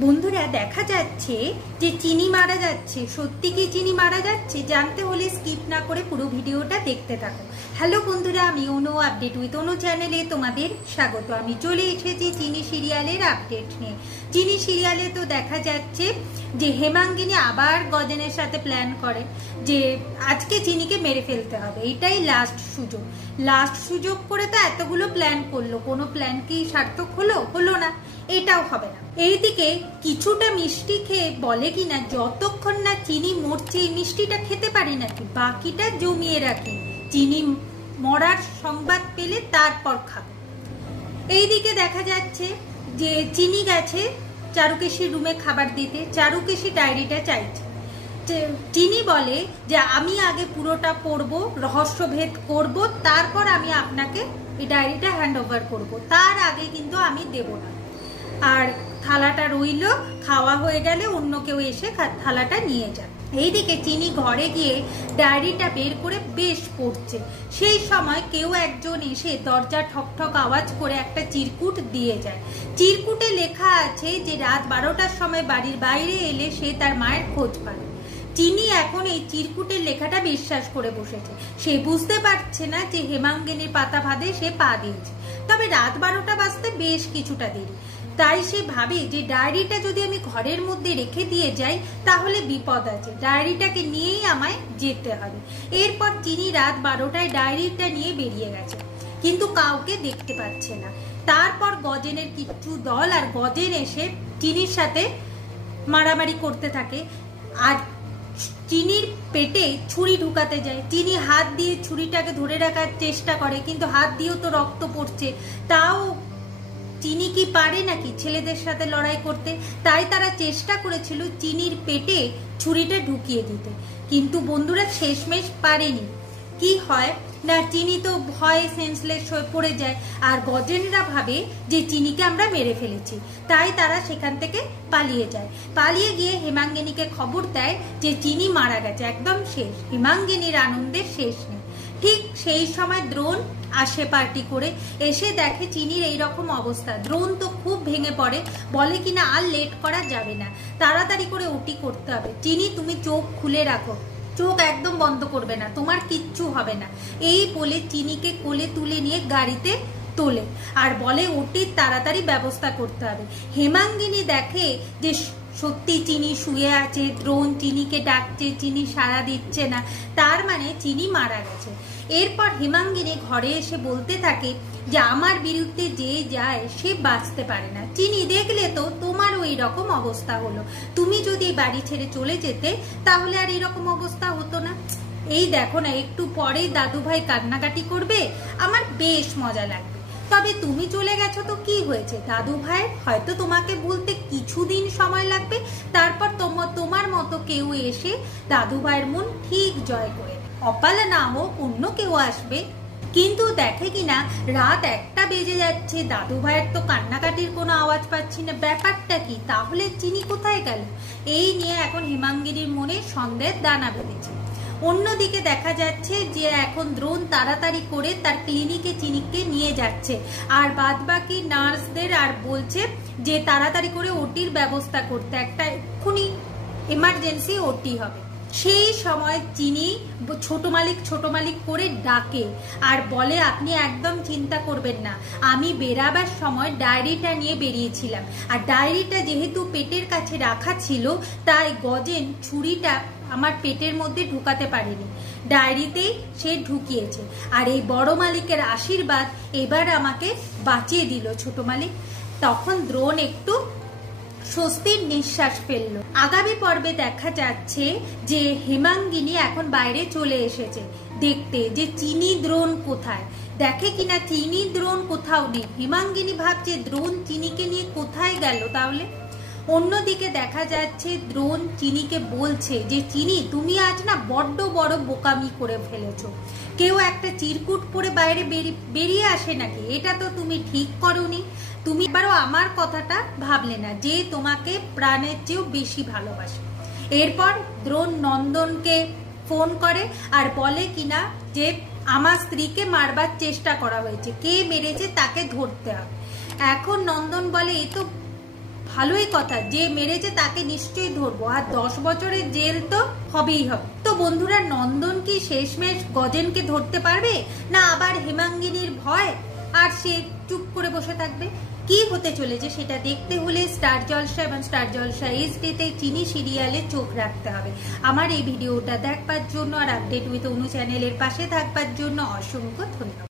বন্ধুরা দেখা যাচ্ছে যে চিনি মারা যাচ্ছে। সত্যি কি চিনি মারা যাচ্ছে? জানতে হলে স্কিপ না করে পুরো ভিডিওটা দেখতে থাকো। হ্যালো বন্ধুরা, আমি অনু, আপডেট উইথ অনু চ্যানেলে তোমাদের স্বাগত। আমি চলে এসেছি চিনি সিরিয়ালের আপডেট নিয়ে। চিনি সিরিয়ালে তো দেখা যাচ্ছে যে হেমাঙ্গিনী আবার গজেনের সাথে প্ল্যান করে যে আজকে চিনিকে মেরে ফেলতে হবে, এটাই লাস্ট সুযোগ করে তো এতগুলো প্ল্যান করলো, কোনো প্ল্যান কি সার্থক হলো না, এটাও হবে না। এইদিকে কিছুটা মিষ্টি খেয়ে বলে কিনা যতক্ষণ না চিনি মরছে এই মিষ্টিটা খেতে পারি নাকি, বাকিটা জমিয়ে রাখি, চিনি মরার সংবাদ পেলে তারপর খাবো। এইদিকে দেখা যাচ্ছে যে চিনি গেছে চারুকেশির রুমে খাবার দিতে। চারুকেশি ডায়েরিটা চাইছে। চিনি বলে যে আমি আগে পুরোটা পড়বো, রহস্যভেদ করব, তারপর আমি আপনাকে এই ডায়েরিটা হ্যান্ড ওভার করবো, তার আগে কিন্তু আমি দেব না। আর থালাটা রইল, খাওয়া হয়ে গেলে অন্য কেউ এসে থালাটা নিয়ে যান। এইদিকে চিনি ঘরে গিয়ে ডায়েরিটা বের করে বেশ পড়ছে। সেই সময় কেউ একজন এসে দরজা ঠকঠক আওয়াজ করে একটা চিরকুট দিয়ে যায়। চিরকুটে লেখা আছে যে রাত 12টার সময় বাড়ির বাইরে এলে সে তার মায়ের খোঁজ পায়। চিনি এখন এই চিরকুটের লেখাটা বিশ্বাস করে বসেছে। সে বুঝতে পারছে না যে হেমাঙ্গিনীর পাতা ফাঁদে সে পা দিয়েছে। তবে রাত 12টা বাজতে বেশ কিছুটা দেরি, তাই সে ভাবে যে ডায়েরিটা যদি আমি ঘরের মধ্যে রেখে দিয়ে যাই তাহলে বিপদ আছে, ডায়েরিটাকে নিয়েই আমায় যেতে হবে। এরপর চিনি রাত 12টায় ডায়েরিটা নিয়ে বেরিয়ে গেছে, কিন্তু কাউকে দেখতে পাচ্ছে না। তারপর গজেনের কিছু দল আর গজেন এসে চিনির সাথে মারামারি করতে থাকে আর চিনির পেটে ছুরি ঢুকাতে যায়। চিনি হাত দিয়ে ছুরিটাকে ধরে রাখার চেষ্টা করে, কিন্তু হাত দিয়েও তো রক্ত পড়ছে। তাও চিনি কি পারে নাকি ছেলেদের সাথে লড়াই করতে? তাই তারা চেষ্টা করেছিল চিনির পেটে ছুরিটা ঢুকিয়ে দিতে, কিন্তু বন্ধুরা শেষমেশ পারেনি। কি হয় না, চিনি তো ভয়ে সেন্সলেস হয়ে পড়ে যায়, আর গজেনরা ভাবে যে চিনিকে আমরা মেরে ফেলেছি, তাই তারা সেখান থেকে পালিয়ে যায়। পালিয়ে গিয়ে হেমাঙ্গিনীকে খবর দেয় যে চিনি মারা গেছে, একদম শেষ। হেমাঙ্গিনীর আনন্দের শেষ নেই। ঠিক সেই সময় দ্রোণ আসে পার্টি করে, এসে দেখে চিনির এইরকম অবস্থা। দ্রোণ তো খুব ভেঙে পড়ে, বলে কিনা আর লেট করা যাবে না, তাড়াতাড়ি করে ওটি করতে হবে। চিনি তুমি চোখ খুলে রাখো, চোখ একদম বন্ধ করবে না, তোমার কিচ্ছু হবে না। এই বলে চিনিকে কোলে তুলে নিয়ে গাড়িতে তোলে আর বলে ওটির তাড়াতাড়ি ব্যবস্থা করতে হবে। হেমাঙ্গিনী দেখে যে সত্যি চিনি শুয়ে আছে, দ্রোণ চিনিকে ডাকছে, চিনি সাড়া দিচ্ছে না, তার মানে চিনি মারা গেছে। এরপর হেমাঙ্গিনী ঘরে এসে বলতে থাকে যে আমার বিরুদ্ধে যে যায় সে বাঁচতে পারে না। চিনি দেখলে তো তোমার ওই রকম অবস্থা হলো, তুমি যদি বাড়ি ছেড়ে চলে যেতে তাহলে আর এরকম অবস্থা হতো না। এই দেখো না, একটু পরেই দাদু ভাই কান্নাকাটি করবে, আমার বেশ মজা লাগবে। তবে তুমি চলে গেছো তো কি হয়েছে, দাদু ভাই হয়তো তোমাকে বলতে কিছুদিন সময় লাগবে, তারপর তোমার মতো কেউ এসে দাদু ভাইয়ের মন ঠিক জয় করে, অপালা না হোক অন্য কেউ আসবে। কিন্তু দেখে কিনা রাত 1টা বেজে যাচ্ছে, দাদু ভাইয়ের তো কান্নাকাটির কোনো আওয়াজ পাচ্ছি না, ব্যাপারটা কি, তাহলে চিনি কোথায় গেল? এই নিয়ে এখন হেমাঙ্গিনীর মনে সন্দেহের দানা বেঁধেছে। অন্যদিকে দেখা যাচ্ছে যে এখন দ্রোণ তাড়াতাড়ি করে তার ক্লিনিকে চিনিকে নিয়ে যাচ্ছে, আর বাদবাকি নার্সদের আর বলছে যে তাড়াতাড়ি করে ওটির ব্যবস্থা করতে, একটা এক্ষুনি এমার্জেন্সি ওটি হবে। সেই সময় চিনি ছোট মালিক করে ডাকে আর বলে আপনি একদম চিন্তা করবেন না, আমি বেরাবার সময় ডায়েরিটা নিয়ে বেরিয়েছিলাম, আর ডায়েরিটা যেহেতু পেটের কাছে রাখা ছিল তাই গজেন ছুরিটা আমার পেটের মধ্যে ঢুকাতে পারেনি, ডায়েরিতেই সে ঢুকিয়েছে। আর এই বড় মালিকের আশীর্বাদ এবার আমাকে বাঁচিয়ে দিল ছোট মালিক। তখন দ্রোণ একটু স্বস্তির নিঃশ্বাস ফেললো। আগামী পর্বে দেখা যাচ্ছে যে হেমাঙ্গিনী এখন বাইরে চলে এসেছে দেখতে যে চিনি দ্রোণ কোথায়। দেখে কিনা চিনি দ্রোণ কোথাও নেই। হেমাঙ্গিনী ভাবছে দ্রোণ চিনিকে নিয়ে কোথায় গেল তাহলে। অন্যদিকে দেখা যাচ্ছে দ্রোণ চিনিকে বলছে যে চিনি তুমি আজ না বড্ড বড় বোকামি করে ফেলেছো, কেউ একটা চিরকুট পরে বাইরে বেরিয়ে আসে নাকি, এটা তো তুমি ঠিক করোনি, তুমি এবারও আমার কথাটা ভাবলে না যে তোমাকে প্রাণের চেয়েও বেশি ভালোবাসে। এরপর দ্রোণ নন্দনকে ফোন করে আর বলে কিনা যে আমার স্ত্রীকে মারবার চেষ্টা করা হয়েছে, কে মেরেছে তাকে ধরতে হবে। এখন নন্দন বলে এ তো ভালোই কথা, যে মেরেছে তাকে নিশ্চয়ই ধরবো, আর 10 বছরের জেল তো হবেই হবে। তো বন্ধুরা, নন্দন কি শেষমেশ গজেনকে ধরতে পারবে, না আবার হেমাঙ্গিনীর ভয় আর সে চুপ করে বসে থাকবে? কি হতে চলেছে সেটা দেখতে হলে স্টার জলসা এবং স্টার জলসা এইচডিতে চিনি সিরিয়ালে চোখ রাখতে হবে। আমার এই ভিডিওটা দেখবার জন্য আর আপডেট উইথ অনু চ্যানেলের পাশে থাকবার জন্য অসংখ্য ধন্যবাদ।